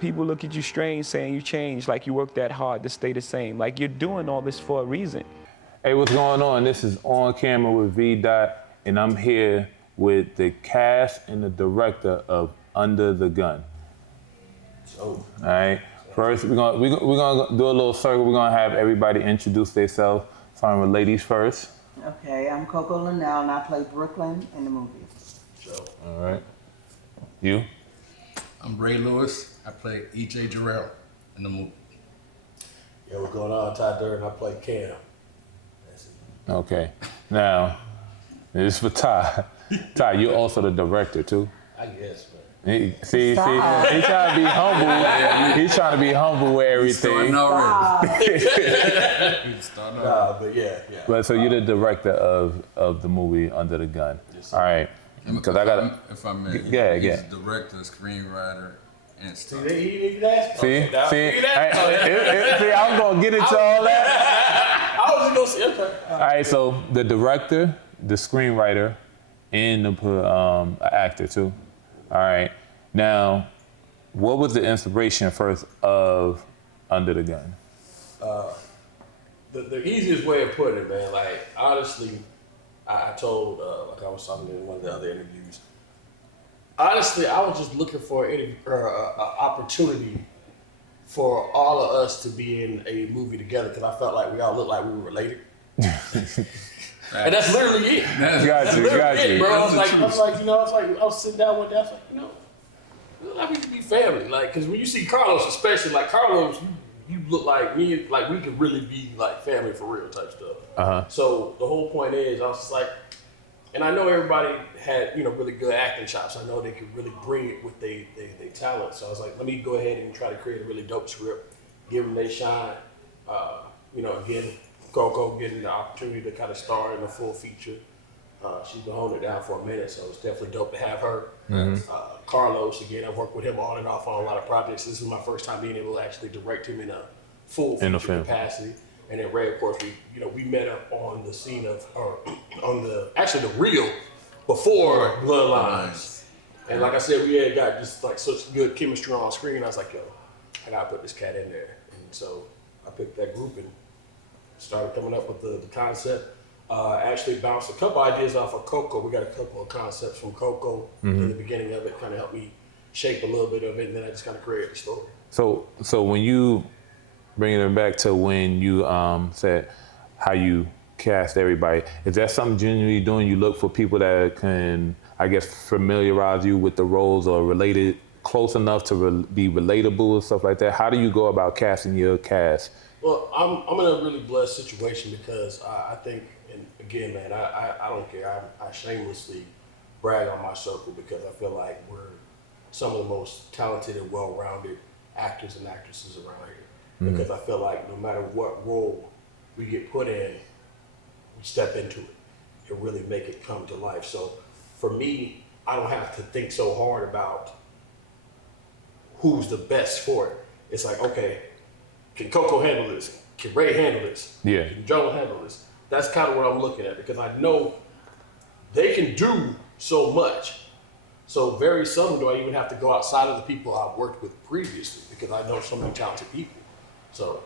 People look at you strange saying you changed, like you worked that hard to stay the same. Like you're doing all this for a reason. Hey, what's going on? This is On Camera with V. Dot, and I'm here with the cast and the director of Under the Gun. All right. First, we're gonna do a little circle. We're gonna have everybody introduce themselves. Starting with ladies first. Okay, I'm Coco Linnell, and I play Brooklyn in the movie. All right. You? I'm Ray Lewis. I play E.J. Jarrell in the movie. Yo, what's going on? Ty Durden. I play Cam. That's it. Okay. Now, this is for Ty. Ty, you're also the director too. I guess, man. See, he's trying to be humble. He's trying to be humble with everything. Nah, but yeah. But so you're the director of the movie Under the Gun. Yes, all right. Because I got. If I may, he's director, screenwriter, and stuff. He asked. See, I'm gonna get into all that. I was just gonna say, okay. All right, so the director, the screenwriter, and the actor too. All right. Now, what was the inspiration first of Under the Gun? The easiest way of putting it, man, like, honestly, I told, like I was talking in one of the other interviews, honestly, I was just looking for an opportunity for all of us to be in a movie together because I felt like we all looked like we were related. And that's literally it. Got you. Bro. I was like, I was sitting down one day, I was like, we look like we could be family. Like, because when you see Carlos, especially, like Carlos, you look like me, like we could really be like family for real type stuff. Uh-huh. So the whole point is, I was just like, and I know everybody had, really good acting chops. I know they could really bring it with their talent. So I was like, let me go ahead and try to create a really dope script, give them their shine. Again, Coco getting the opportunity to kind of star in a full feature. She's been holding it down for a minute, so it's definitely dope to have her. Mm-hmm. Carlos, again, I've worked with him on and off on a lot of projects. This is my first time being able to actually direct him in a full feature capacity. And then Ray, of course, we met up on the scene the reel before Bloodlines. And like I said, we had got just like such good chemistry on screen. I was like, yo, I gotta put this cat in there. And so I picked that group and started coming up with the concept. Actually bounced a couple ideas off of Coco. We got a couple of concepts from Coco in the beginning of it, kind of helped me shape a little bit of it, and then I just kind of created the story. So when you bringing it back to when you said how you cast everybody, is that something genuinely doing? You look for people that can, I guess, familiarize you with the roles or related close enough to be relatable and stuff like that. How do you go about casting your cast? Well, I'm in a really blessed situation because I think, and again, man, I don't care. I shamelessly brag on my circle because I feel like we're some of the most talented and well-rounded actors and actresses around here. Mm-hmm. Because I feel like no matter what role we get put in, we step into it and really make it come to life. So for me, I don't have to think so hard about who's the best for it. It's like, okay, can Coco handle this? Can Ray handle this? Yeah. Can Joe handle this? That's kind of what I'm looking at because I know they can do so much. So very seldom do I even have to go outside of the people I've worked with previously because I know so many talented people. So,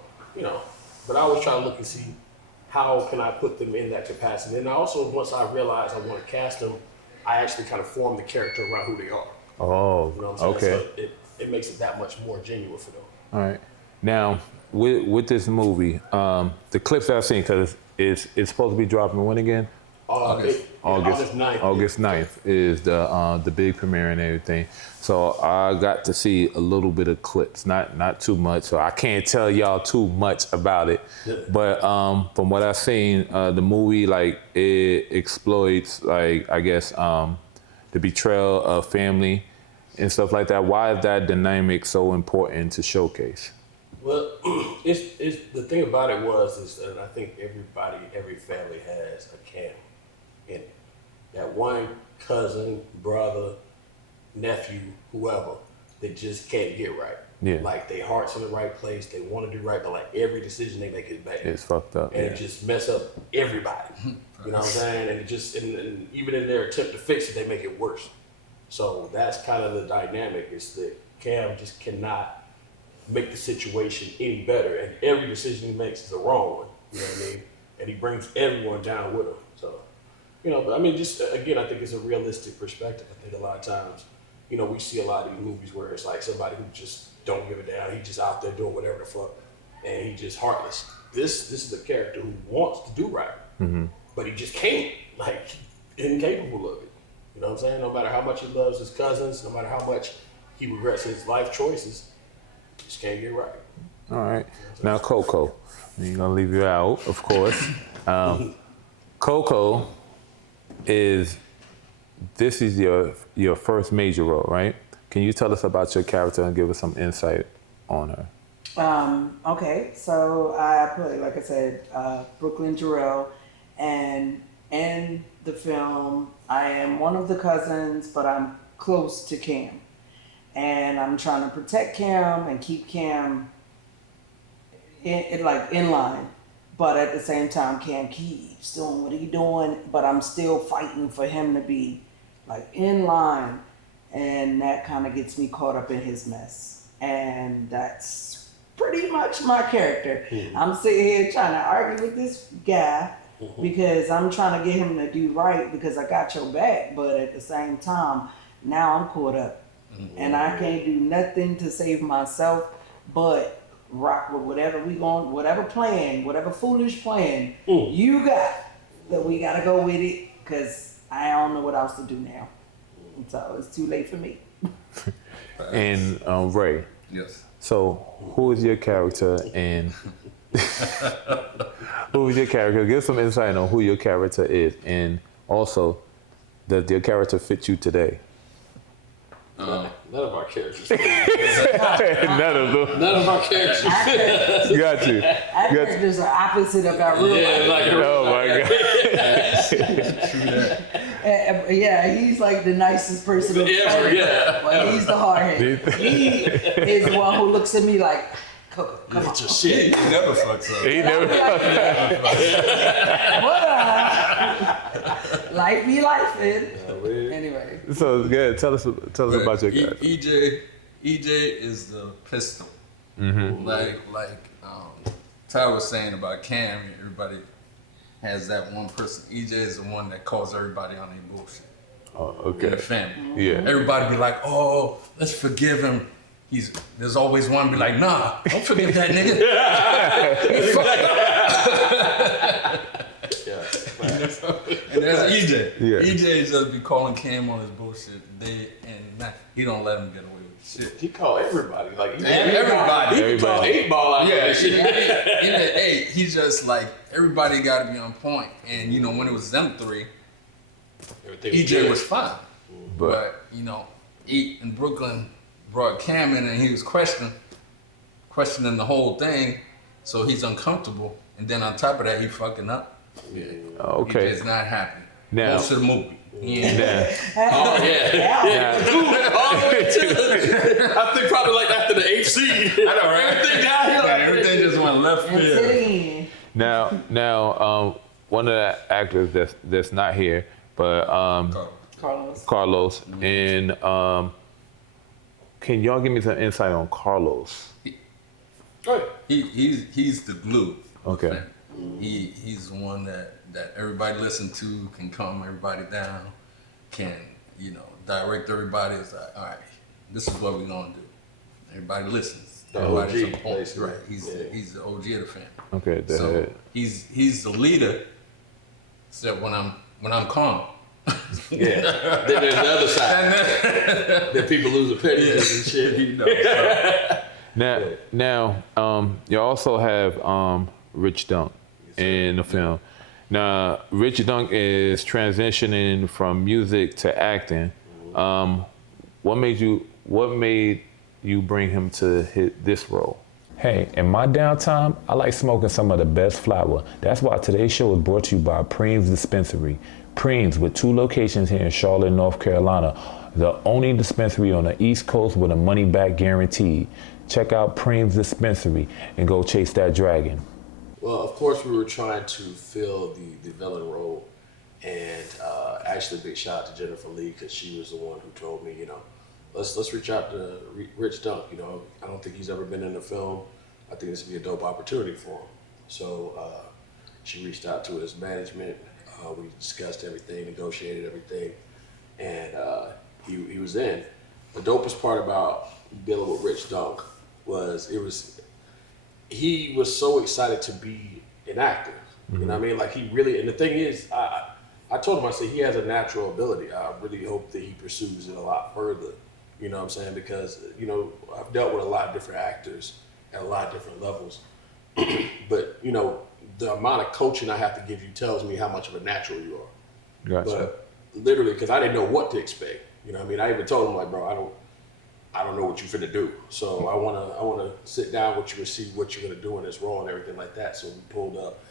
but I always try to look and see how can I put them in that capacity. And also, once I realize I want to cast them, I actually kind of form the character around who they are. Oh, you know what I'm saying? okay. So it makes it that much more genuine for them. All right. Now, with this movie, the clips that I've seen, because it's supposed to be dropping when again? August 9th. August 9th is the big premiere and everything. So I got to see a little bit of clips, not too much. So I can't tell y'all too much about it. Yeah. But from what I've seen, the movie it exploits I guess the betrayal of family and stuff like that. Why is that dynamic so important to showcase? Well, it's the thing about it is that I think every family has a Cam in it. That one cousin, brother, nephew, whoever, they just can't get right. Yeah. Like their heart's in the right place, they want to do right, but like every decision they make is bad. It's fucked up. And it just mess up everybody. You know what I'm saying? And it just and even in their attempt to fix it, they make it worse. So that's kind of the dynamic. Is that Cam just cannot make the situation any better. And every decision he makes is a wrong one. You know what I mean? And he brings everyone down with him. So, but I mean, just again, I think it's a realistic perspective. I think a lot of times, we see a lot of these movies where it's like somebody who just don't give a damn. He just out there doing whatever the fuck, and he just heartless. This is a character who wants to do right, but he just can't. Like, incapable of it. You know what I'm saying? No matter how much he loves his cousins, no matter how much he regrets his life choices, he just can't get right. All right. Now, Coco. Ain't gonna leave you out, of course. Coco this is your first major role, right? Can you tell us about your character and give us some insight on her? Okay, so I play, like I said, Brooklyn Jarrell, and in the film, I am one of the cousins, but I'm close to Cam. And I'm trying to protect Cam and keep Cam in line. But at the same time, Cam keeps doing what he's doing, but I'm still fighting for him to be like in line. And that kind of gets me caught up in his mess. And that's pretty much my character. I'm sitting here trying to argue with this guy because I'm trying to get him to do right because I got your back. But at the same time, now I'm caught up. And I can't do nothing to save myself but rock with whatever plan, whatever foolish plan you got, that we gotta go with it, because I don't know what else to do now. So it's too late for me. And Ray. Yes. So who is your character and who is your character? Give some insight on who your character is, and also does your character fit you today? None of our characters. None of them. None of our characters. Got you. Our characters are opposite of our real life. Oh my God. Yeah, he's like the nicest person Ever, yeah. But he's the hardhead. He is the one who looks at me like, Coco, come on. Just shit. He never fucks up. He never. Life be life, anyway. So good. Tell us about your character. EJ is the pistol. Like Ty was saying about Cam, everybody has that one person. EJ is the one that calls everybody on their bullshit. Oh, In the okay. family. Yeah. Everybody be like, oh, let's forgive him. There's always one be like, nah, don't forgive that nigga. He fucked up. And there's EJ. Yeah. EJ just be calling Cam on his bullshit day and night. He don't let him get away with shit. He called everybody. Like Everybody. He can call 8 Ball out there. Hey, he's just like, everybody got to be on point. And, when it was them three, EJ was fine. But Eat in Brooklyn brought Cam in and he was questioning the whole thing. So he's uncomfortable. And then on top of that, he fucking up. Yeah. Okay. He's not happy. Now- Most of the movie. Yeah. Now, Oh, yeah. All the way to I think probably like after the 8th seed. I know, right? Everything down here. And everything just went left field. now, one of the actors that's not here, but Carlos, and can y'all give me some insight on Carlos? He's the glue. Okay. He's the one that everybody listen to, can calm everybody down, can direct everybody. It's like, all right, this is what we're gonna do. Everybody listens. The Everybody's OG, on point. basically. Right. He's the OG of the family. Okay. So he's the leader. Except when I'm calm. Yeah. Then there's the other side. That people lose appendages and shit. Now, you also have Rich Dunk in the film. Now, Rich Dunk is transitioning from music to acting. What made you bring him to this role? Hey, in my downtime, I like smoking some of the best flower. That's why today's show is brought to you by Preem's Dispensary. Preem's, with 2 locations here in Charlotte, North Carolina, the only dispensary on the East Coast with a money-back guarantee. Check out Preem's Dispensary and go chase that dragon. Well, of course, we were trying to fill the villain role, and actually, big shout out to Jennifer Lee because she was the one who told me, let's reach out to Rich Dunk. You know, I don't think he's ever been in a film. I think this would be a dope opportunity for him. So she reached out to his management. We discussed everything, negotiated everything, and he was in. The dopest part about dealing with Rich Dunk was he was so excited to be an actor. You know what I mean? Like he really, and the thing is, I told him, I said, he has a natural ability. I really hope that he pursues it a lot further. You know what I'm saying? Because, you know, I've dealt with a lot of different actors at a lot of different levels. But, you know, the amount of coaching I have to give you tells me how much of a natural you are. Gotcha. But literally, because I didn't know what to expect. You know what I mean? I even told him, like, bro, I don't know what you're finna do. So I wanna sit down with you and see what you're gonna do in this role and everything like that. So we pulled up.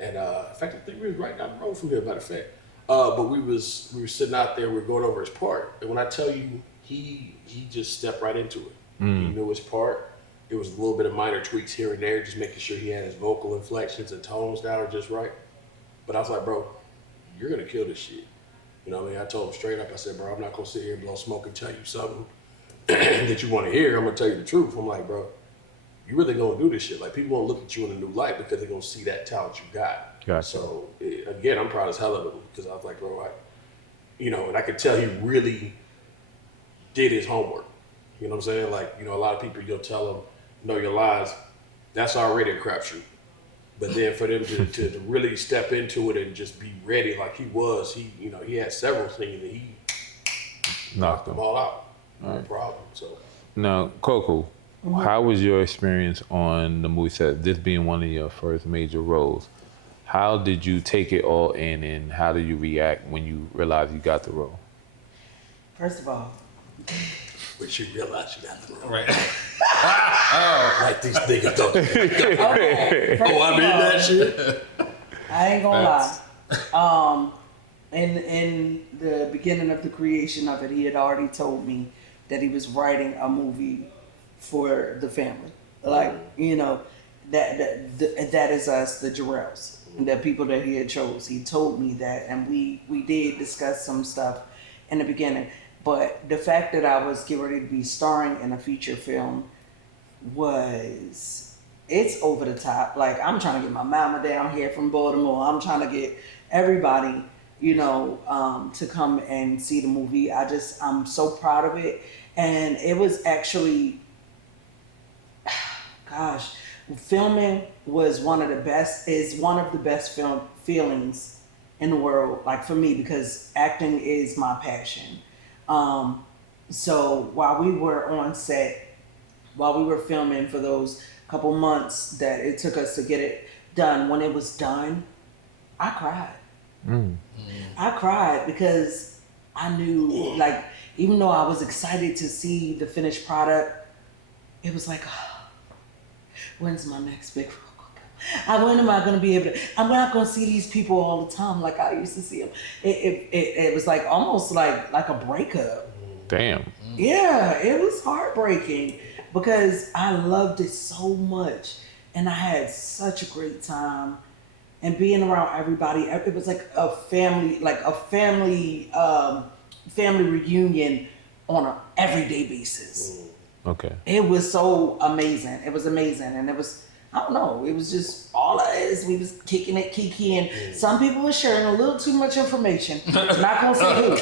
And in fact, I think we was right down the road from here, matter of fact. But we were sitting out there, we were going over his part. And when I tell you, he just stepped right into it. He knew his part. It was a little bit of minor tweaks here and there, just making sure he had his vocal inflections and tones down just right. But I was like, bro, you're gonna kill this shit. You know what I mean? I told him straight up, I said, bro, I'm not gonna sit here and blow smoke and tell you something that you wanna hear. I'm gonna tell you the truth. I'm like, bro, you really gonna do this shit. Like, people gonna look at you in a new light because they're gonna see that talent you got. Gotcha. So again, I'm proud as hell of him because I was like, bro, and I could tell he really did his homework. You know what I'm saying? Like, you know, a lot of people, you'll tell them, know your lines. That's already a crapshoot. But then for them to really step into it and just be ready like he was, he had several things that he knocked them all out. No problem. So now, Coco, how was your experience on the movie set? This being one of your first major roles, how did you take it all in, and how did you react when you realized you got the role? First of all, which you realize you got the role. Right. Like these niggas don't. okay, That shit. I ain't gonna lie. In the beginning of the creation of it, he had already told me that he was writing a movie for the family. Like, you know, that is us, the Jarrells, the people that he had chose. He told me that, and we did discuss some stuff in the beginning. But the fact that I was getting ready to be starring in a feature film it's over the top. Like, I'm trying to get my mama down here from Baltimore. I'm trying to get everybody, you know, to come and see the movie. I'm so proud of it. And it was actually, gosh, filming is one of the best feelings in the world, like for me, because acting is my passion. So while we were on set, while we were filming for those couple months that it took us to get it done, when it was done, I cried. I cried because I knew, like, even though I was excited to see the finished product, it was like, when's my next big role? When am I going to be able to? I'm not going to see these people all the time like I used to see them. It was like almost like a breakup. Damn. Yeah, it was heartbreaking because I loved it so much and I had such a great time. And being around everybody, it was like a family reunion on an everyday basis. Okay. It was so amazing. It was amazing. And it was, I don't know, it was just all of us. We was kicking it, kikiing. Some people were sharing a little too much information. I'm not going to say who.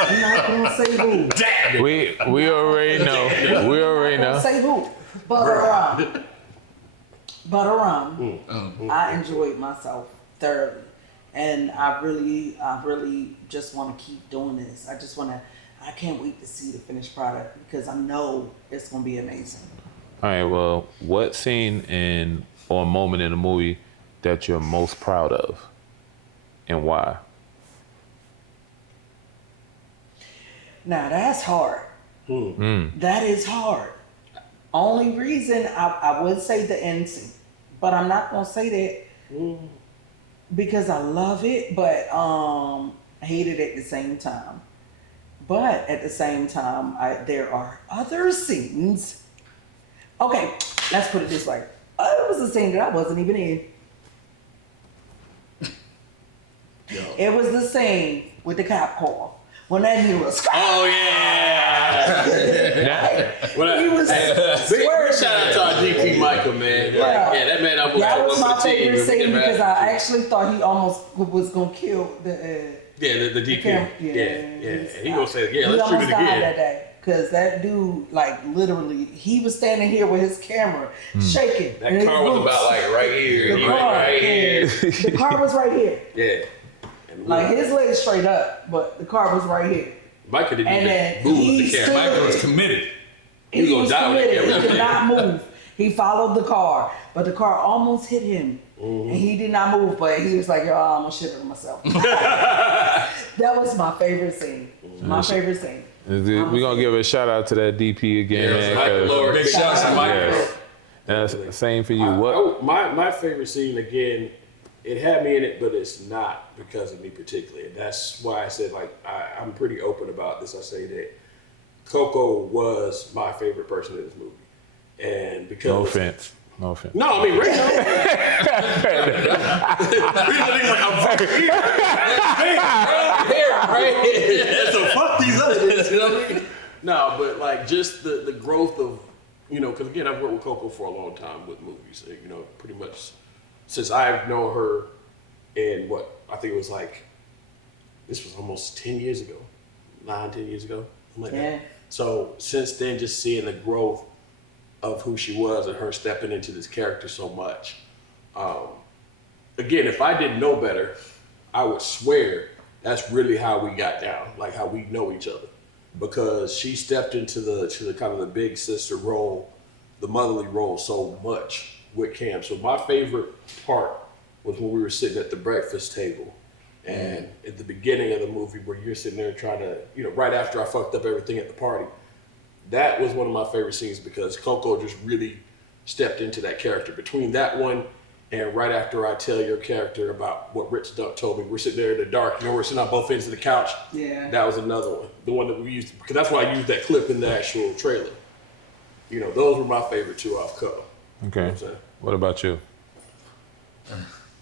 I'm not going to say who. Damn it. We already know. We already know. Say who. But I enjoyed myself thoroughly. And I really just want to keep doing this. I can't wait to see the finished product because I know it's going to be amazing. All right, well, what scene or moment in the movie that you're most proud of and why? Now, that's hard. That is hard. Only reason I would say the end scene, but I'm not going to say that because I love it, but hate it at the same time. But at the same time, there are other scenes. Okay, let's put it this way. It was a scene that I wasn't even in. It was the scene with the cop car. When that nigga was Oh yeah! He was swerving. Shout out to our DP Michael, man. Yeah, that man almost That was my for the team. favorite scene because I actually thought he almost was gonna kill the the DP. Yeah. He gonna say, he let's shoot almost it died again. that day. Cause that dude, like literally, he was standing here with his camera shaking. That and car his was boots. about like right here. The car, the car was right here. Yeah. And Like his legs straight up, but the car was right here. Michael didn't And then even move he the camera. stood- Michael was committed. He was gonna die with that committed. camera. He could not move. He followed the car, but the car almost hit him, and he did not move. But he was like, "Yo, I'm gonna shit on myself." That was my favorite scene. My favorite scene. We're gonna give a shout out to that DP again, man. Michael 'cause- Lord. Big shout out to Michael. Yes. That's same for you. What? My favorite scene again, it had me in it, but it's not because of me particularly. And that's why I said like I'm pretty open about this. I say that Coco was my favorite person in this movie, and because No offense. No offense. No, I mean right now. So fuck these other niggas, you know what I mean? No, but like just the growth of, because again, I've worked with Coco for a long time with movies, pretty much since I've known her in I think it was like, this was almost 10 years ago, 10 years ago, something like that. So since then, just seeing the growth of who she was and her stepping into this character so much. Again, if I didn't know better, I would swear that's really how we got down, like how we know each other, because she stepped into the kind of the big sister role, the motherly role so much with Cam. So my favorite part was when we were sitting at the breakfast table, and at the beginning of the movie where you're sitting there trying to, right after I fucked up everything at the party. That was one of my favorite scenes because Coco just really stepped into that character. Between that one and right after I tell your character about what Rich Duck told me, we're sitting there in the dark, we're sitting on both ends of the couch. Yeah. That was another one. The one that we used, because that's why I used that clip in the actual trailer. Those were my favorite two off Coco. Okay. What about you?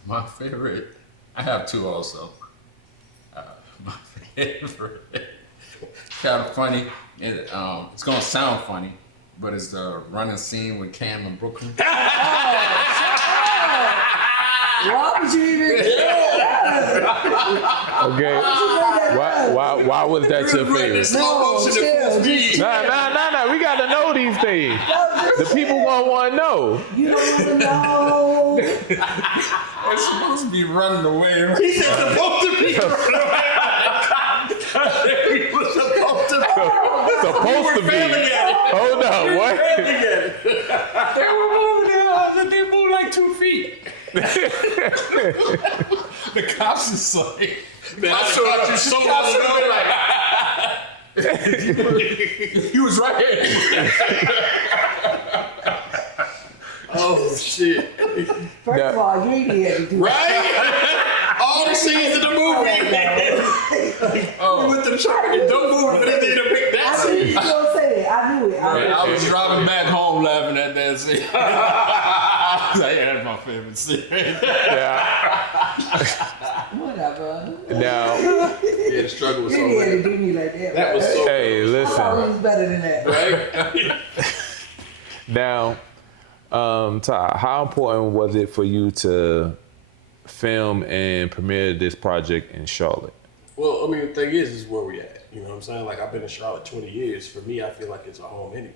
My favorite, I have two also. My favorite, kind of funny. It's gonna sound funny, but it's the running scene with Cam in Brooklyn. Why would you even? Okay. Why was that your favorite? No, chill. Nah. We gotta know these things. The people gonna want to know. You don't want to know. It's supposed to be running away. He said supposed to be running away. He was supposed to be. Supposed to be. Hold on, what? They moved like 2 feet. The cops is like, Man, I thought you so like, he was right here. Oh shit! First of all, you ain't had to do Right? All the scenes in the movie. With the shark and don't move, but they didn't pick that I knew scene. you were gonna say it. I knew it. I was driving back home laughing at that scene. I was like, yeah, that's my favorite scene. Yeah. Whatever. Now, Yeah, the struggle was You so ain't had to real. do me like that. That was so hey, I thought listen. it was better than that. Now, Ty, how important was it for you to film and premiere this project in Charlotte? Well, I mean, the thing is where we at. You know what I'm saying? Like, I've been in Charlotte 20 years. For me, I feel like it's a home anyway.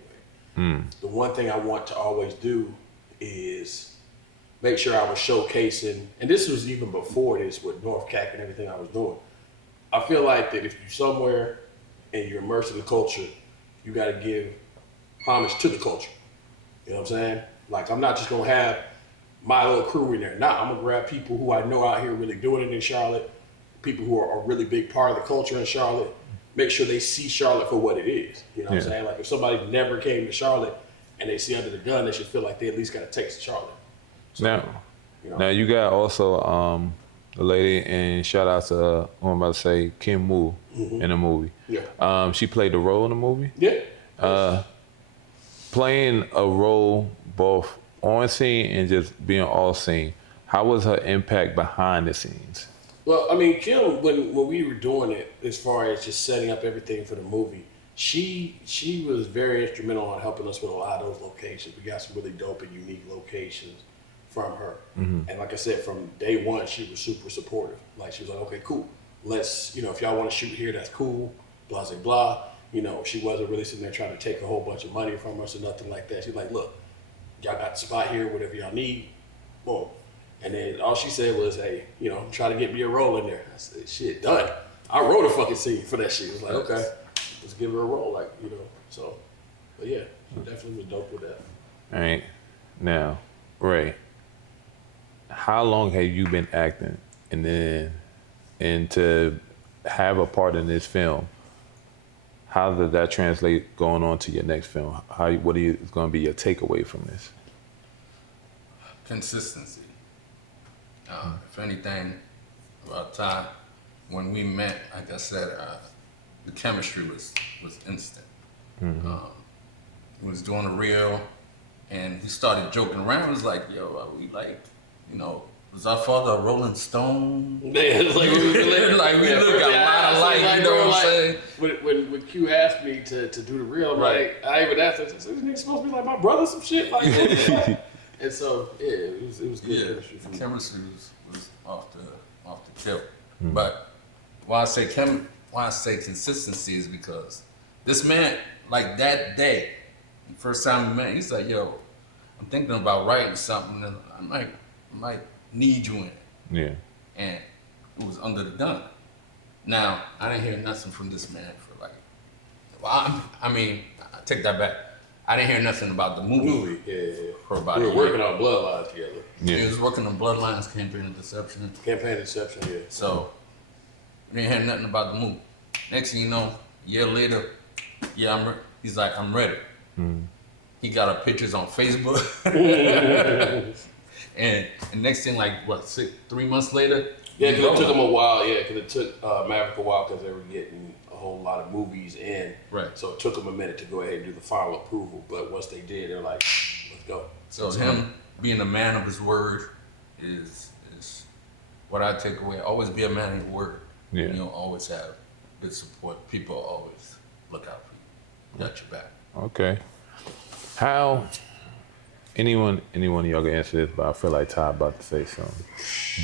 The one thing I want to always do is make sure I was showcasing, and this was even before this with North Cac and everything I was doing. I feel like that if you're somewhere and you're immersed in the culture, you got to give homage to the culture. You know what I'm saying? Like, I'm not just going to have my little crew in there. Nah, I'm going to grab people who I know out here really doing it in Charlotte, people who are a really big part of the culture in Charlotte, make sure they see Charlotte for what it is. You know what I'm saying? Like, if somebody never came to Charlotte and they see Under the Gun, they should feel like they at least got a taste of Charlotte. So, Now you got also a lady, and shout out to I'm about to say Kim Woo in the movie. Yeah. She played the role in the movie. Yeah. Playing a role both on scene and just being off scene. How was her impact behind the scenes? Well, I mean, Kim, when we were doing it, as far as just setting up everything for the movie, she was very instrumental in helping us with a lot of those locations. We got some really dope and unique locations from her. And like I said, from day one, she was super supportive. Like she was like, okay, cool. Let's, if y'all want to shoot here, that's cool. Blah, blah, blah. She wasn't really sitting there trying to take a whole bunch of money from us or nothing like that. She's like, look, y'all got the spot here, whatever y'all need. Boom. And then all she said was, hey, try to get me a role in there. I said, shit, done. I wrote a fucking scene for that shit. It was like, okay, let's give her a role, so. But yeah, she definitely was dope with that. All right. Now, Ray, how long have you been acting? And to have a part in this film, how did that translate going on to your next film? What is going to be your takeaway from this? Consistency. If anything, about time when we met, like I said, the chemistry was instant. He was doing a reel, and we started joking around. It was like, yo, we was our father a Rolling Stone? Yeah, it's like we look a lot alike, you know what I'm saying? When Q asked me to do the reel, Right. I even asked him, I said, this nigga supposed to be like my brother, some shit like that. And so, yeah, it was good chemistry for me. Chemistry was off the kill. But why I say consistency is because this man, like that day, the first time we met, he's like, yo, I'm thinking about writing something, and I might need you in it. Yeah. And it was under the gun. Now, I didn't hear nothing from this man for I take that back. I didn't hear nothing about the movie. Yeah. For about we a were year. working on Bloodlines together. Yeah. He was working on Bloodlines, Campaign of Deception. Campaign Deception, yeah. So, we didn't hear nothing about the movie. Next thing you know, a year later, he's like, I'm ready. He got our pictures on Facebook. and next thing, 3 months later? Yeah, because it took them a while. Yeah, because it took Maverick a while because they were getting a whole lot of movies in. Right. So it took them a minute to go ahead and do the final approval. But once they did, they're like, let's go. So him being a man of his word is what I take away. Always be a man of your word. Yeah. You'll always have good support. People always look out for you. Got your back. Okay. How anyone of y'all can answer this, but I feel like Ty about to say something.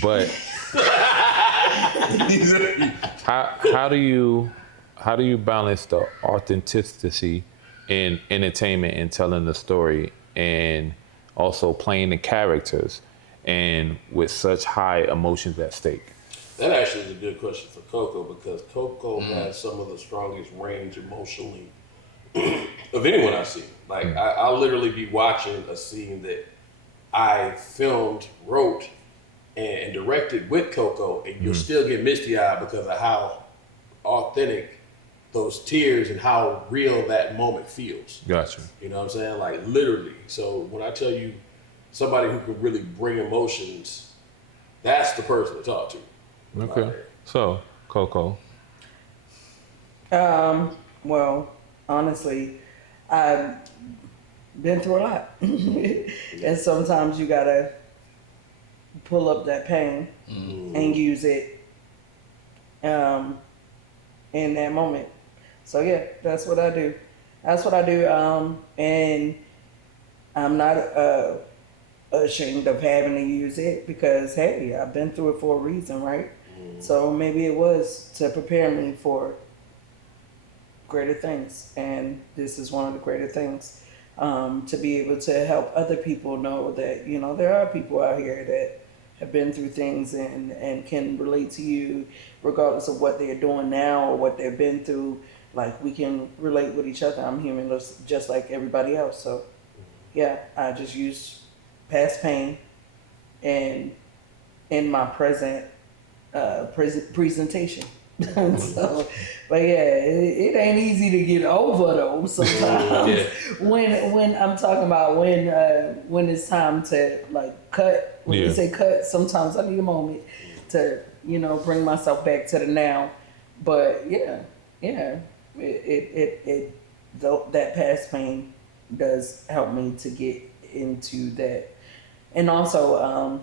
But how do you balance the authenticity in entertainment and telling the story and also playing the characters and with such high emotions at stake? That actually is a good question for Coco because Coco has some of the strongest range emotionally of anyone I've seen. Like, I'll literally be watching a scene that I filmed, wrote, and directed with Coco, and you'll still get misty-eyed because of how authentic those tears and how real that moment feels. Gotcha. You know what I'm saying? Like, literally. So when I tell you somebody who can really bring emotions, that's the person to talk to. Okay. So, Coco. Well, honestly, I've been through a lot. And sometimes you gotta pull up that pain and use it in that moment. So yeah, that's what I do. And I'm not ashamed of having to use it because, hey, I've been through it for a reason, right? So maybe it was to prepare me for greater things, and this is one of the greater things, to be able to help other people know that, there are people out here that have been through things and can relate to you regardless of what they're doing now or what they've been through. Like, we can relate with each other. I'm human just like everybody else. So yeah, I just use past pain and in my present presentation. So, but yeah, it ain't easy to get over though sometimes. When I'm talking about when it's time to cut, when you say cut, sometimes I need a moment to bring myself back to the now. But that past pain does help me to get into that. And also,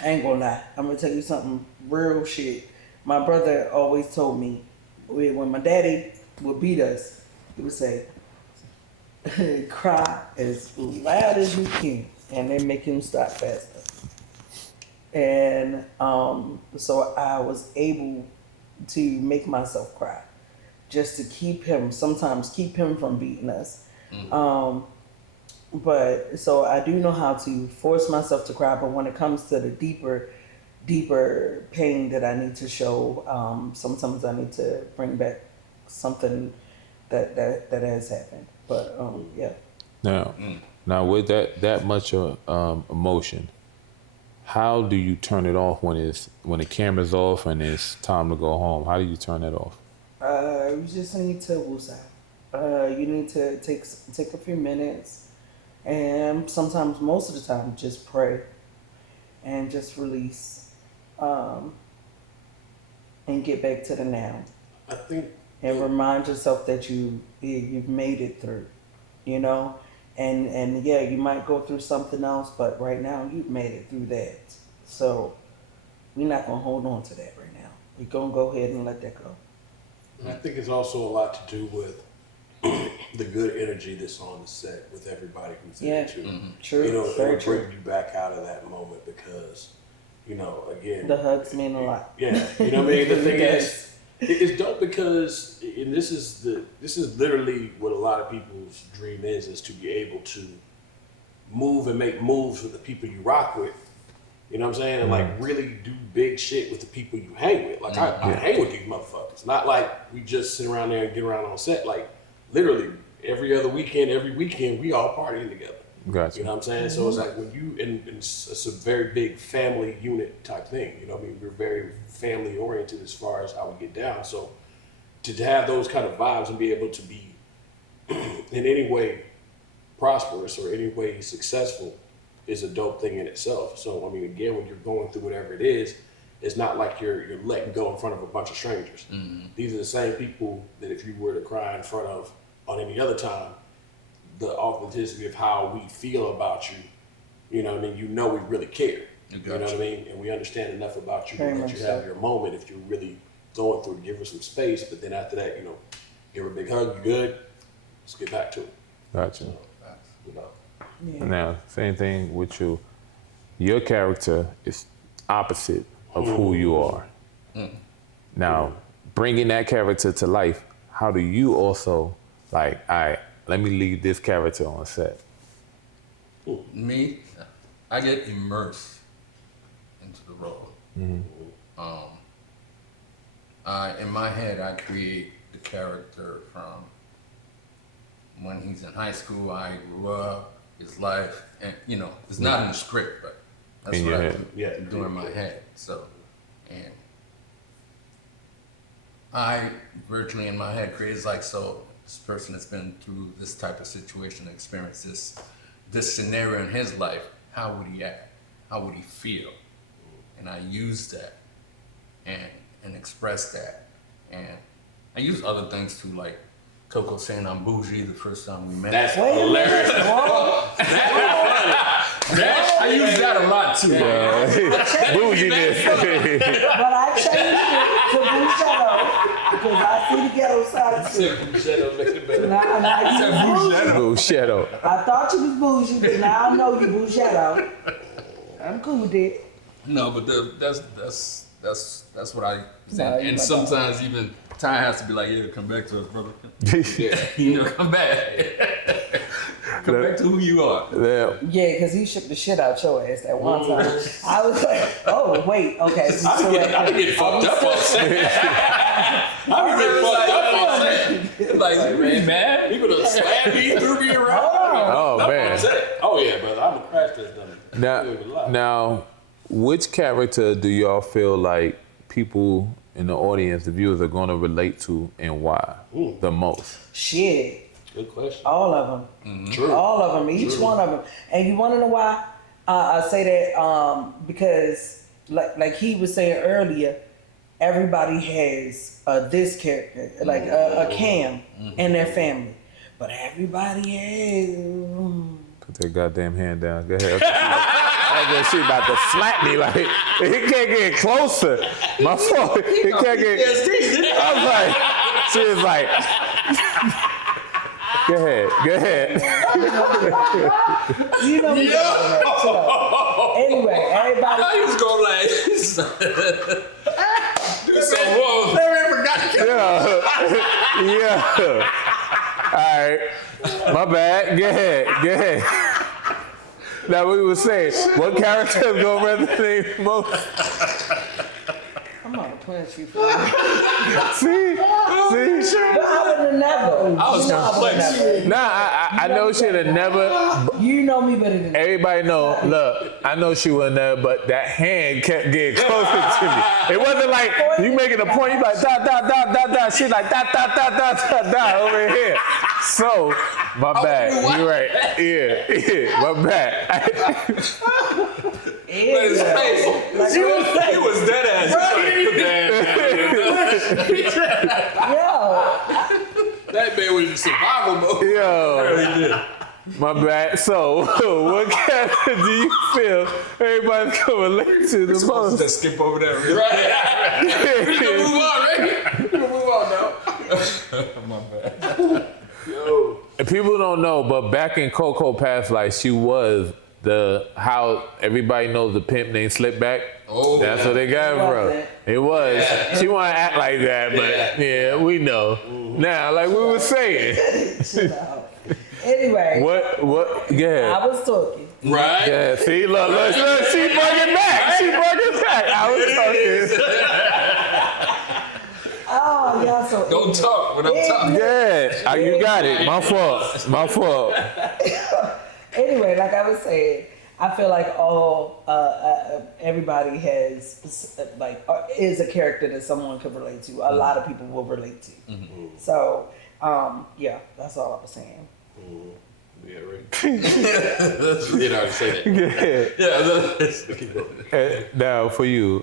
I ain't gonna lie, I'm gonna tell you something real shit. My brother always told me when my daddy would beat us, he would say, cry as loud as you can, and then make him stop faster. And so I was able to make myself cry, just to keep him, sometimes keep him from beating us. But so I do know how to force myself to cry, but when it comes to the deeper pain that I need to show, sometimes I need to bring back something that has happened. But yeah. Now with that much emotion, how do you turn it off when the camera's off and it's time to go home? How do you turn it off? You just need to woosah. You need to take a few minutes, and sometimes, most of the time, just pray and just release, and get back to the now. I think, and remind yourself that you've made it through, you know, and yeah, you might go through something else, but right now you've made it through that. So we're not gonna hold on to that right now. We're gonna go ahead and let that go. and I think it's also a lot to do with the good energy that's on the set with everybody who's there too. True. You know, Very it'll true. bring you back out of that moment because, you know, again, The hugs mean a lot. yeah, you know what I mean. The thing Yes. is, it's dope because, and this is literally what a lot of people's dream is to be able to move and make moves with the people you rock with. You know what I'm saying? And like really do big shit with the people you hang with. Like I hang with these motherfuckers. Not like we just sit around there and get around on set. Like literally every other weekend, every weekend, we all partying together. Gotcha. You know what I'm saying? So it's like when you, and it's a very big family unit type thing. You know what I mean? We're very family oriented as far as how we get down. So to have those kind of vibes and be able to be in any way prosperous or any way successful is a dope thing in itself. So I mean, again, when you're going through whatever it is, it's not like you're letting go in front of a bunch of strangers. These are the same people that if you were to cry in front of on any other time, the authenticity of how we feel about you, you know, then you know we really care. You know what I mean? And we understand enough about you Very that you much have so. your moment if you're really going through it, give her some space, but then after that, you know, give her a big hug, you good, let's get back to it. Gotcha. You know. Yeah. Now, same thing with you. Your character is opposite of who you are. Now, bringing that character to life, how do you also, like, all right, let me leave this character on set? Me, I get immersed into the role. In my head, I create the character from when he's in high school, I grew up, his life, and you know, it's not in the script, but that's In what your I head. do in my head. So, and I virtually in my head create like, so this person has been through this type of situation, experienced this scenario in his life. How would he act? How would he feel? And I use that and express that, and I use other things too, like Coco saying I'm bougie the first time we met. That's Wait a minute. hilarious. Whoa. I use that a lot too. Bouginess. But I changed it to Bouchetto because I see the ghetto side too. Now you bougie. Shadow. I thought you was bougie, but now I know you Bouchetto. I'm cool with it. No, but that's what I say. No, you And like sometimes even Ty has to be like, yeah, come back to us, brother. You know, come back. Come back to who you are. Yeah. Yeah, because he shook the shit out your ass that one time. I was like, oh, wait, okay. I be getting fucked up on set. I be getting fucked up on set. Like, man, mad? People done slammed me, threw me around. Oh, Up man. on set. Oh yeah, brother, I'm a crash test dummy. Now, which character do y'all feel like people in the audience, the viewers, are going to relate to, and why the most? Shit. Good question. All of them. True. All of them. Each one of them. And you want to know why I say that? Because, like he was saying earlier, everybody has this character, like a Cam in their family. But everybody has... Put that goddamn hand down. Go ahead. She about to slap me. Like, he can't get closer. My fault. He can't get... I was like... She was like... Go ahead. You know me. Anyway, everybody. I was going like, do some wrong. Yeah. All right. My bad. Go ahead. Now we were saying, what character is gonna resonate most? I'm gonna punch you for that. See? But I would have never. I was perplexed. Nah, I know she'd have never. You know me better than that. Everybody know. Look, I know she wasn't there, but that hand kept getting closer to me. It wasn't like you making a point. You like da. She like da over here. So my bad. You're right. Yeah. My bad. But his face, he was dead ass. Yo, That man was in survival mode. Yo. Really did. My bad. So, what character do you feel everybody's gonna relate to the most? Just skip over that. Right. We can move on, right? We can move on now. My bad. Yo. And people don't know, but back in Coco Past Life, she was how everybody knows the pimp named Slickback. Oh, that's what they got her from. It was. Yeah. She wanna act like that, but yeah, we know. Now, like we were saying. anyway. What? Yeah. I was talking. Right? Yeah, see, look, she brought it back. I was talking. Oh, y'all so Don't talk when I'm talking. Yeah, you got it. My fault. Anyway, like I was saying, I feel like everybody has is a character that someone could relate to. A lot of people will relate to. Mm-hmm. So, yeah, that's all I was saying. Mm-hmm. Yeah, right. You did already say that. Yeah. Now, for you,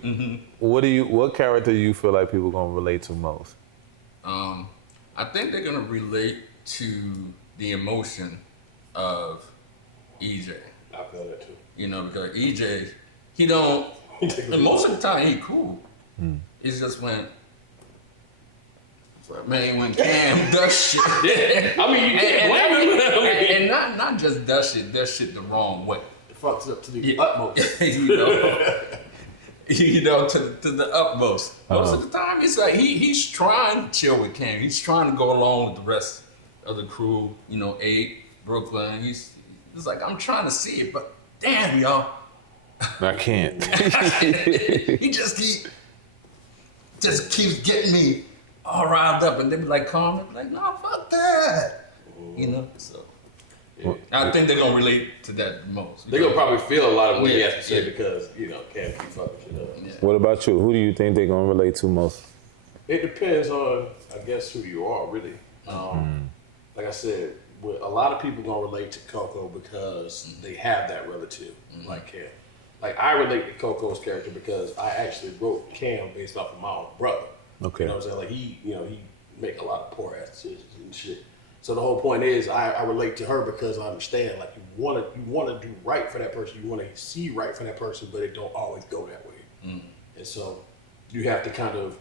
what character do you feel like people gonna relate to most? I think they're gonna relate to the emotion of EJ. I feel that too. You know, because EJ, he don't. And most of the time, he cool. It's just when Cam does shit. I mean, you can't blame him. And not just does shit the wrong way. It fucks up to the utmost. you know, to the utmost. Most of the time, it's like he's trying to chill with Cam. He's trying to go along with the rest of the crew. You know, 8, Brooklyn. He's like, I'm trying to see it, but damn, y'all. I can't. He just keeps getting me all riled up, and they be like, calm. They be like, no, fuck that. You know, so. Yeah. I think they're gonna relate to that the most. They're gonna probably feel a lot of what he has to say because, you know, Cam keep fucking shit up. Yeah. What about you? Who do you think they're gonna relate to most? It depends on, I guess, who you are, really. Like I said, a lot of people gonna relate to Coco because they have that relative, like Cam. Like I relate to Coco's character because I actually wrote Cam based off of my own brother. Okay. You know what I'm saying? Like he make a lot of poor ass decisions and shit. So the whole point is I relate to her because I understand, like, you wanna do right for that person, you wanna see right for that person, but it don't always go that way. And so you have to kind of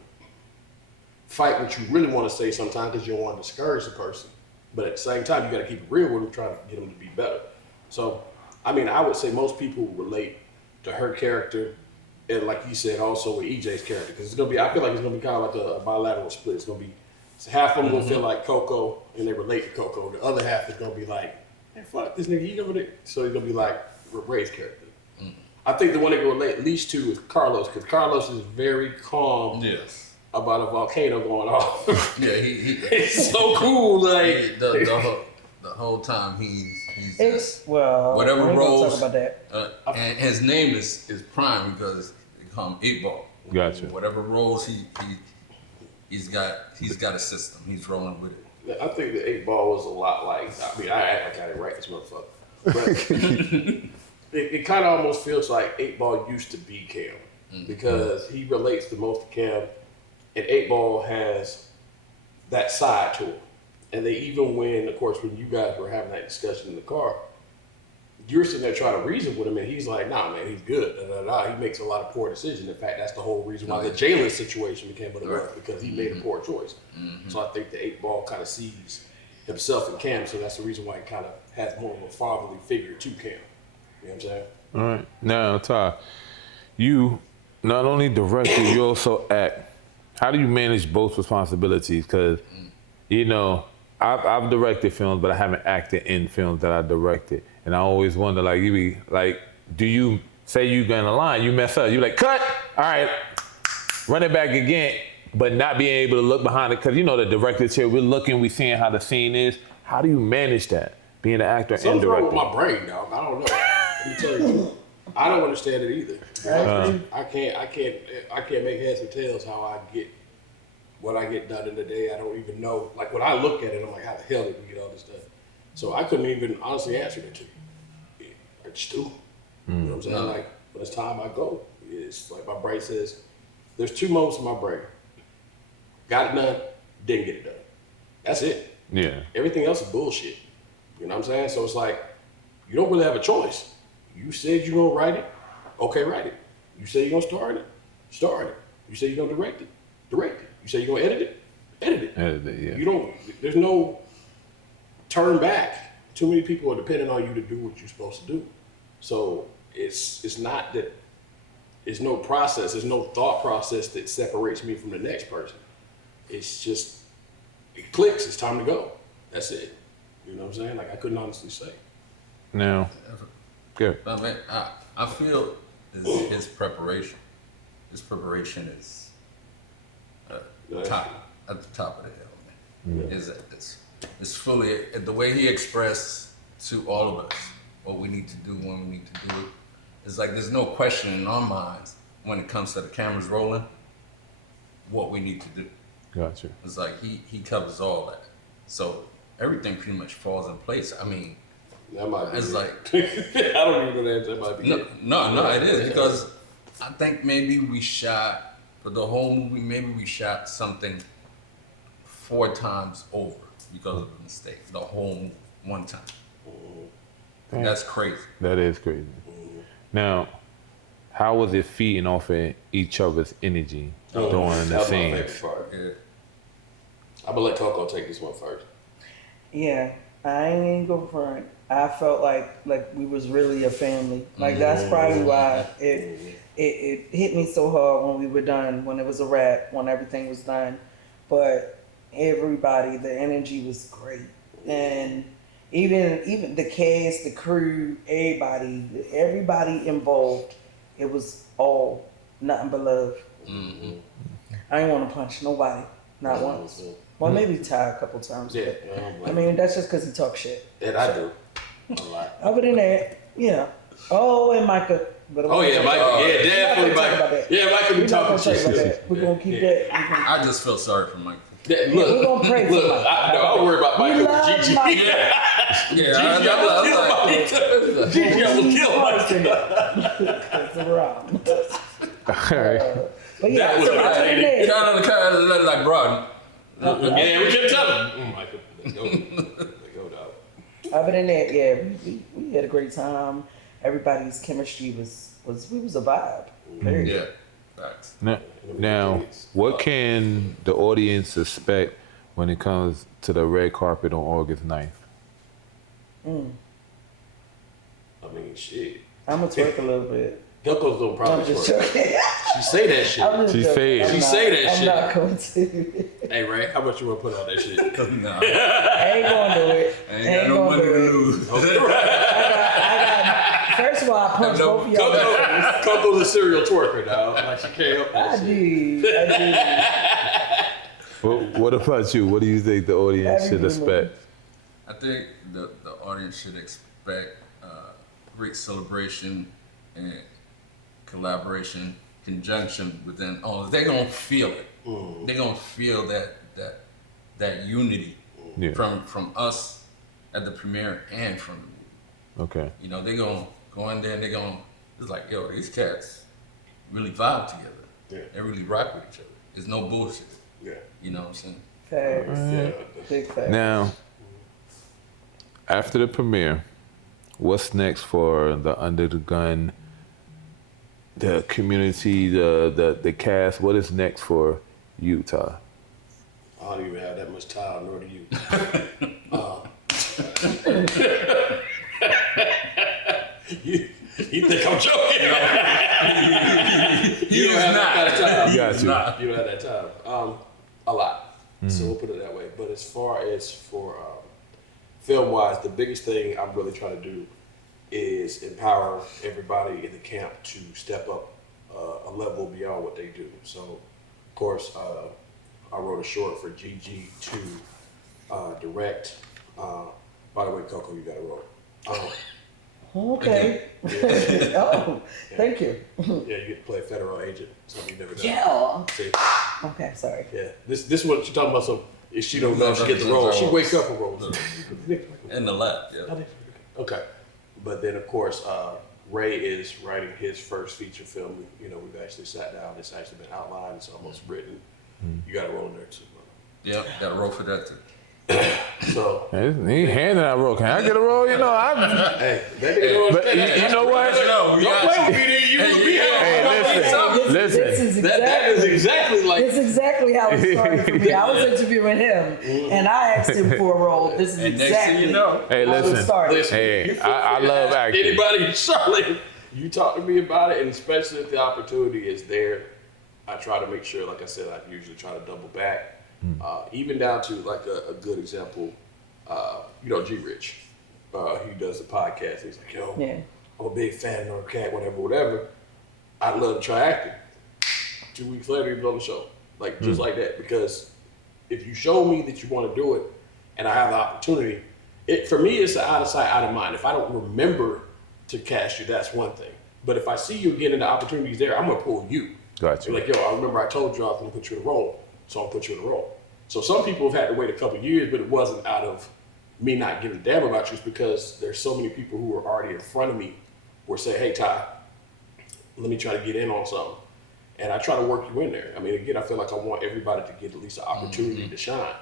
fight what you really want to say sometimes because you don't want to discourage the person. But at the same time, you got to keep it real with them, trying to get them to be better. So, I mean, I would say most people relate to her character, and like you said, also with EJ's character, because it's gonna be. I feel like it's gonna be kind of like a bilateral split. It's gonna be half of them gonna feel like Coco, and they relate to Coco. The other half is gonna be like, "Hey, fuck this nigga, you know what it?" So it's gonna be like Ray's character. I think the one they can relate at least to is Carlos, because Carlos is very calm. Yes. About a volcano going off. Yeah, he's so cool. Like the whole time he's just, whatever roles. Talk about that. And his name is Prime because they call him 8 Ball. Gotcha. Whatever roles he's got a system. He's rolling with it. I think the 8 Ball was a lot like. I mean, I act like I didn't write this motherfucker, but it kind of almost feels like 8 Ball used to be Cam because he relates the most to Cam. And 8 Ball has that side to him. And they even of course, when you guys were having that discussion in the car, you're sitting there trying to reason with him, and he's like, nah, man, he's good. He makes a lot of poor decisions. In fact, that's the whole reason why the Jalen situation became what it was, because he made a poor choice. So I think the 8 Ball kind of sees himself and Cam, so that's the reason why he kind of has more of a fatherly figure to Cam. You know what I'm saying? All right. Now, Ty, you not only direct, you also act. How do you manage both responsibilities? Because, you know, I've directed films, but I haven't acted in films that I directed. And I always wonder, like, you be like, do you say you got a line, you mess up, you like, cut, all right, run it back again, but not being able to look behind it? Because, you know, the director's here, we're looking, we're seeing how the scene is. How do you manage that, being an actor and Something's wrong director? with my brain, dog. I don't know. Let me tell you, I don't understand it either. I can't make heads or tails how I get what I get done in the day. I don't even know. Like when I look at it, I'm like, how the hell did we get all this done? So I couldn't even honestly answer that to you. I just do. You know what I'm saying? Like when it's time, I go. It's like my brain says, there's two modes in my brain. Got it done, didn't get it done. That's it. Yeah. Everything else is bullshit. You know what I'm saying? So it's like, you don't really have a choice. You said you're gonna write it, okay, write it. You say you're gonna start it. You say you're gonna direct it. You say you're gonna edit it, Edit it, yeah. You don't, there's no turn back. Too many people are depending on you to do what you're supposed to do. So it's not that, there's no process, there's no thought process that separates me from the next person. It's just, it clicks, it's time to go. That's it. You know what I'm saying? Like I couldn't honestly say. Now, good. I mean, I feel his preparation. His preparation is top at the top of the hill, man. Is fully the way he expressed to all of us what we need to do when we need to do it. It's like there's no question in our minds when it comes to the cameras rolling what we need to do. Gotcha. It's like he covers all that, so everything pretty much falls in place. I mean, That might be it's it. like I don't even know that might be it. no, it is because I think maybe we shot for the whole movie. Maybe we shot something 4 times over because of the mistake. The whole movie, one time. And that's crazy. That is crazy. Now, how was it feeding off of each other's energy during the That was my scene? favorite part. Yeah. I'm gonna let Coco take this one first. Yeah, I ain't gonna go for it. I felt like we was really a family. Like that's probably why it hit me so hard when we were done, when it was a wrap, when everything was done. But everybody, the energy was great, and even the cast, the crew, everybody involved, it was all nothing but love. Mm-hmm. I didn't want to punch nobody, not once. Well, maybe Ty a couple times. Yeah, but, I mean, that's just because he talk shit. and I do a lot. Other than that, yeah. Oh, and Micah. But Oh yeah, Michael. Yeah, definitely Michael. Yeah, Michael be talking shit. We're gonna keep that. I just feel sorry for Mike. Look, We're gonna pray for look, Mike. I worry about Michael love and Gigi. Mike. Yeah, Gigi almost killed Mike. Gigi almost killed Mike. That's around. All right. But yeah, That was so other than that, Kind of the car like, bro. Yeah, we kept telling him. Michael, let's go, dog. other than that, yeah, we had a great time. Everybody's chemistry was a vibe. Period. Yeah. Facts. Now, what can the audience expect when it comes to the red carpet on August 9th? I mean, shit. I'm gonna twerk a little bit. Coco's gonna I'm probably just twerk. joking. She say that shit. I'm just She joking. say it. I'm She not- say that shit. I'm not going to. Hey, Ray, how much you wanna put on that shit? No. I ain't gonna do it. Ain't got no money to lose. First of all, I punched both of y'all. Coco's a serial twerker, dog. Like she can't help that I shit. do. Well, what about you? What do you think the audience should expect? I think the audience should expect great celebration and collaboration, conjunction within all. They're gonna feel it. They're gonna feel that unity Yeah. from us at the premiere and from the movie. Okay. You know, they're gonna go in there and they're gonna, it's like, yo, these cats really vibe together. Yeah. They really rock with each other. There's no bullshit. Yeah. You know what I'm saying? Facts. Yeah. Big facts. Now, after the premiere, what's next for the Under the Gun, the community, the cast? What is next for you, Ty? I don't even have that much time, nor do you. You think I'm joking? You don't have that kind of time. You don't have that time. A lot. So we'll put it that way. But as far as for film-wise, the biggest thing I'm really trying to do is empower everybody in the camp to step up a level beyond what they do. So, of course, I wrote a short for GG to direct. By the way, Coco, you got to roll. Okay. Oh, thank you. Yeah, you get to play a federal agent. Something you never done. Yeah. See? Okay, sorry. Yeah. This is what you're talking about. So if she don't know if she gets the role, she wakes up for roles. In the left, yeah. Okay. But then, of course, Ray is writing his first feature film. You know, we've actually sat down. It's actually been outlined. It's almost written. You got to roll in there too. Yep, got a role for that too. So He handing out roll. Can I get a roll? You know, hey, that nigga but you know what? don't play with me, then you will be Hey, listen. This is That is exactly like. This is exactly how it started for me. I was interviewing him, and I asked him for a role. This is And next exactly thing you know, Hey, how it listen. started. Hey, I love acting. Anybody in Charlotte, you talk to me about it, and especially if the opportunity is there, I try to make sure, like I said, I usually try to double back. Even down to like a good example, you know, G Rich, he does the podcast. He's like, yo, Yeah. I'm a big fan of Cat, whatever. I'd love to try acting. 2 weeks later, he was on the show, like just like that. Because if you show me that you want to do it, and I have the opportunity, for me, it's an out of sight, out of mind. If I don't remember to cast you, that's one thing. But if I see you getting the opportunities there, I'm gonna pull you. Gotcha. You're like, yo, I remember I told you I was gonna put you in a role, so I'll put you in a role. So some people have had to wait a couple of years, but it wasn't out of me not giving a damn about you. It's because there's so many people who are already in front of me who are saying, hey, Ty, let me try to get in on something. And I try to work you in there. I mean, again, I feel like I want everybody to get at least an opportunity to shine.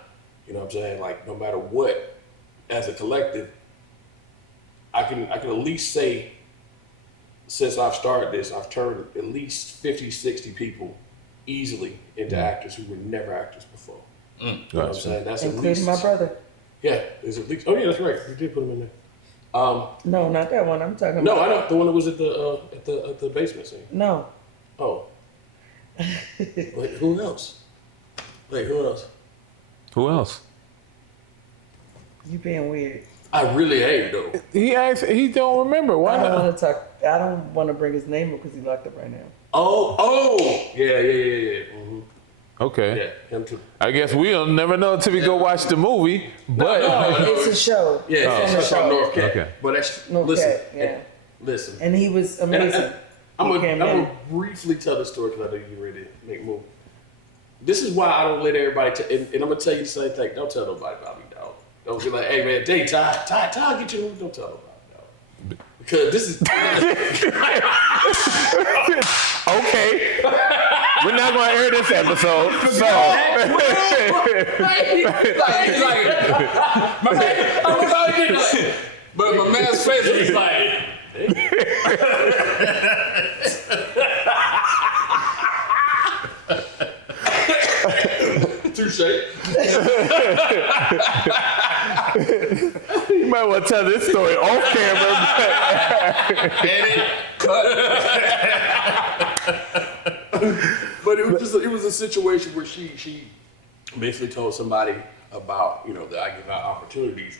You know what I'm saying? Like, no matter what, as a collective, I can at least say, since I've started this, I've turned at least 50, 60 people easily into actors who were never actors before. You know what I'm saying? That's Including at least my brother. Yeah, there's at least. Oh yeah, that's right. You did put him in there. No, not that one. I'm talking No, about. I know the one that was at the basement scene. No. Oh. Wait, who else? Wait, who else? Who else? You being weird. I really hate though. He asked. He don't remember. Why I don't not? want to talk. I don't want to bring his name up because he's locked up right now. Oh, yeah. Mm-hmm. Okay. Yeah, him too. I guess we'll never know until we go watch the movie. But It's a show. Yeah, It's on the it's on show. North Cat. Okay. But that's North listen. Cat, yeah. Listen. And he was amazing. I'm He came gonna in. briefly tell the story because I know you're ready to make a move. This is why I don't let everybody. And I'm gonna tell you the same thing. Don't tell nobody about me, dog. Don't be like, hey man, Ty, get your move. Don't tell nobody, dog. Because this is. okay, we're not gonna air this episode. So but my man's face was like, Touche. you might want to tell this story off camera. edit, cut. But it was a situation where she basically told somebody about, you know, that I give out opportunities,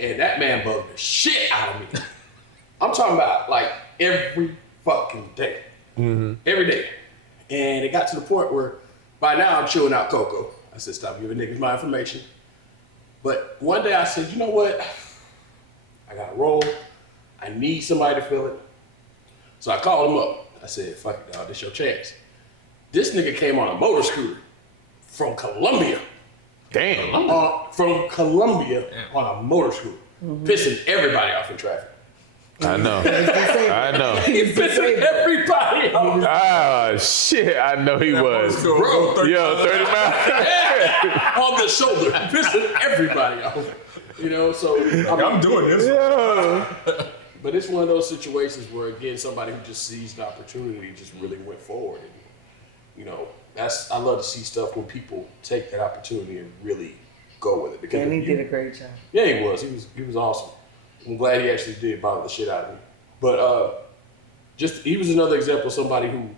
and that man bugged the shit out of me. I'm talking about like every fucking day, every day, and it got to the point where by now I'm chewing out Coco. I said, stop giving niggas my information. But one day I said, you know what? I got a role. I need somebody to fill it. So I called him up. I said, fuck it, dog, this your chance. This nigga came on a motor scooter from Colombia. Damn. From Colombia on a motor scooter, pissing everybody off in traffic. I know. I know. He pissing everybody off. Ah, shit. I know he was. Bro, Yo, 30 miles. on the shoulder, pissing everybody off. You know, so I'm doing this. Yo. But it's one of those situations where, again, somebody who just seized the opportunity just really went forward. And, you know, I love to see stuff when people take that opportunity and really go with it. Because And he did a great job. Yeah, he was. He was awesome. I'm glad he actually did bother the shit out of me. But he was another example of somebody who,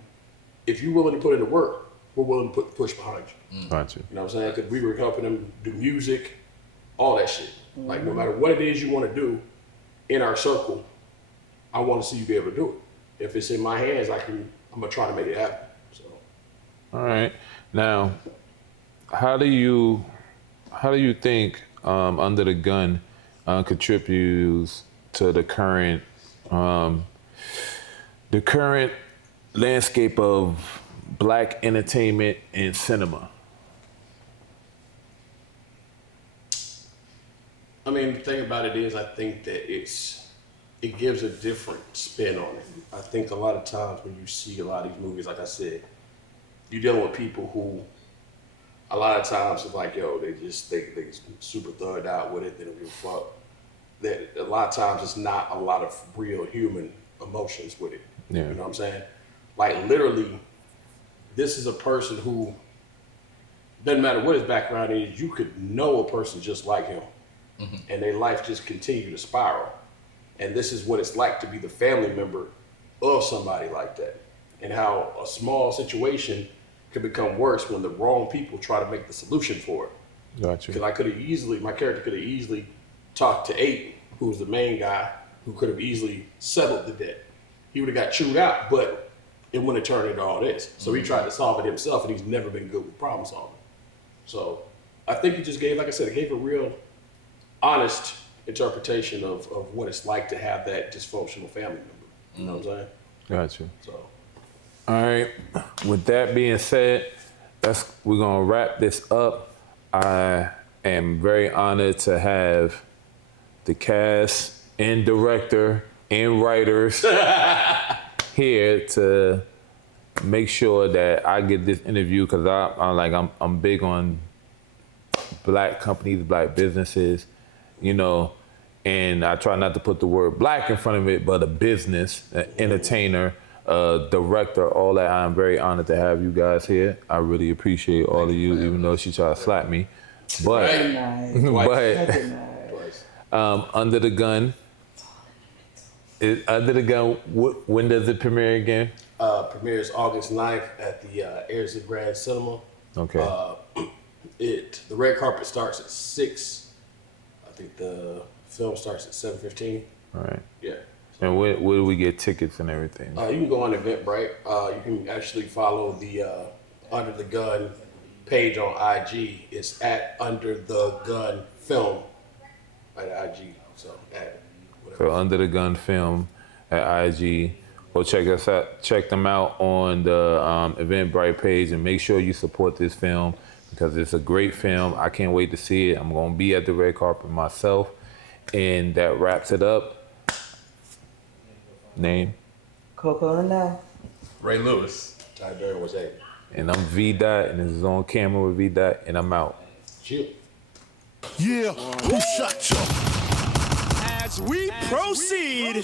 if you're willing to put in the work, we're willing to put the push behind you. Gotcha. You know what I'm saying? Because we were helping him do music, all that shit. Like, no matter what it is you want to do in our circle, I want to see you be able to do it. If it's in my hands, I'm gonna try to make it happen. So. All right. Now, how do you think Under the Gun contributes to the current landscape of Black entertainment and cinema? I mean, the thing about it is, I think that it gives a different spin on it. I think a lot of times when you see a lot of these movies, like I said, you're dealing with people who, a lot of times it's like, yo, they super thugged out with it, they don't give a fuck. That a lot of times it's not a lot of real human emotions with it. Yeah. You know what I'm saying? Like, literally, this is a person who, doesn't matter what his background is, you could know a person just like him. Mm-hmm. And their life just continue to spiral. And this is what it's like to be the family member of somebody like that. And how a small situation can become worse when the wrong people try to make the solution for it. Gotcha. Because my character could have easily talked to 8, who was the main guy, who could have easily settled the debt. He would have got chewed out, but it wouldn't have turned into all this. So he tried to solve it himself, and he's never been good with problem solving. So I think he just gave, like I said, it gave a real honest interpretation of what it's like to have that dysfunctional family member. You know what I'm saying? Gotcha. So. All right. With that being said, we're gonna wrap this up. I am very honored to have the cast and director and writers here to make sure that I get this interview, because I'm big on Black companies, Black businesses, you know, and I try not to put the word Black in front of it, but a business, an entertainer, director, all that. I'm very honored to have you guys here. I really appreciate all of you, even though she tried to slap me. But, Under the Gun, when does it premiere again? Premieres August 9th at the Ayersley Grand Cinema. Okay. The red carpet starts at 6. I think the film starts at 7:15. All right. Yeah. And where do we get tickets and everything? You can go on Eventbrite. You can actually follow the Under the Gun page on IG. It's at Under the Gun Film at IG. So at whatever. So Under the Gun Film at IG. Go check us out. Check them out on the Eventbrite page, and make sure you support this film because it's a great film. I can't wait to see it. I'm gonna be at the red carpet myself, and that wraps it up. Name? Coco now. Ray Lewis. Ty Durden was a. And I'm V Dot, and this is on camera with V Dot, and I'm out. Chill. Yeah, who shot you? As we proceed.